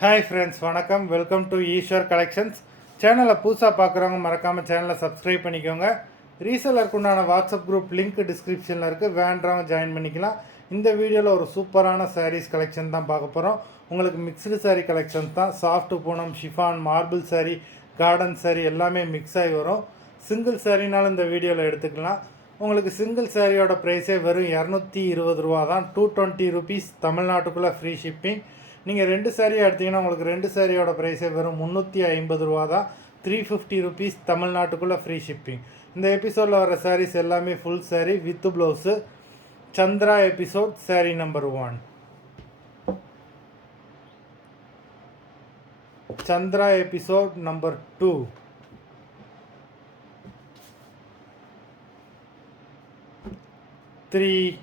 Hi friends, வணக்கம். Welcome to Eswar collections. சேனலை புதுசாக பார்க்குறவங்க மறக்காமல் சேனலை சப்ஸ்கிரைப் பண்ணிக்கோங்க. ரீசெலருக்கு உண்டான வாட்ஸ்அப் குரூப் லிங்க் டிஸ்கிரிப்ஷனில் இருக்குது, வேண்டவங்க ஜாயின் பண்ணிக்கலாம். இந்த வீடியோவில் ஒரு சூப்பரான சாரீஸ் கலெக்ஷன் தான் பார்க்க போகிறோம். உங்களுக்கு மிக்ஸ்டு சாரீ கலெக்ஷன்ஸ் தான். Soft Poonam, chiffon, marble sari, garden sari எல்லாமே மிக்ஸ் ஆகி வரும். சிங்கிள் சாரீனாலும் இந்த வீடியோவில் எடுத்துக்கலாம். உங்களுக்கு சிங்கிள் சாரியோட ப்ரைஸே வெறும் 220 ரூபா தான். 220 ருபீஸ், தமிழ்நாட்டுக்குள்ளே ஃப்ரீ ஷிப்பிங். நீங்கள் 2 சாரியாக எடுத்திங்கன்னா உங்களுக்கு 2 சாரியோட ப்ரைஸே வெறும் 350 ரூபா தான். 350 ருபீஸ், தமிழ்நாட்டுக்குள்ளே ஃப்ரீ ஷிப்பிங். இந்த எபிசோடில் வர சாரீஸ் எல்லாமே full sari with blouse. Chandra episode sari number 1. Chandra episode number 2. 3,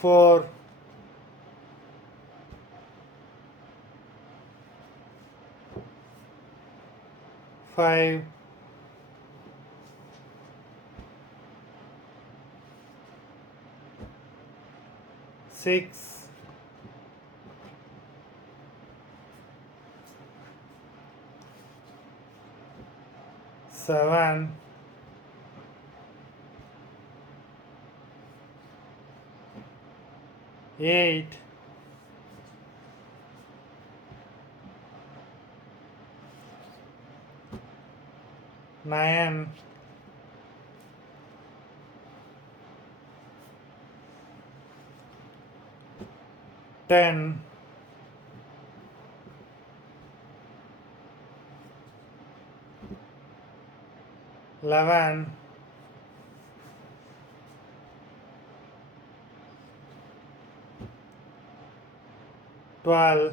4, 5, 6, 7, 8, 9, 10, 11, 12,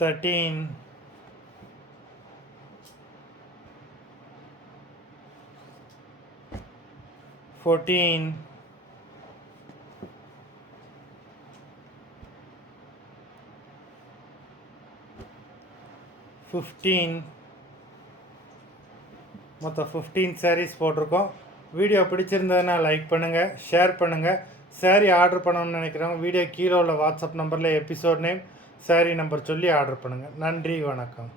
13, 14, 15. மொத்தம் 15 சாரீஸ் போட்டிருக்கோம். வீடியோ பிடிச்சிருந்ததுன்னா லைக் பண்ணுங்கள், ஷேர் பண்ணுங்கள். சாரீ ஆர்டர் பண்ணணும்னு நினைக்கிறவங்க வீடியோ கீழே உள்ள வாட்ஸ்அப் நம்பரில் எபிசோட் நேம், சாரீ நம்பர் சொல்லி ஆர்டர் பண்ணுங்கள். நன்றி, வணக்கம்.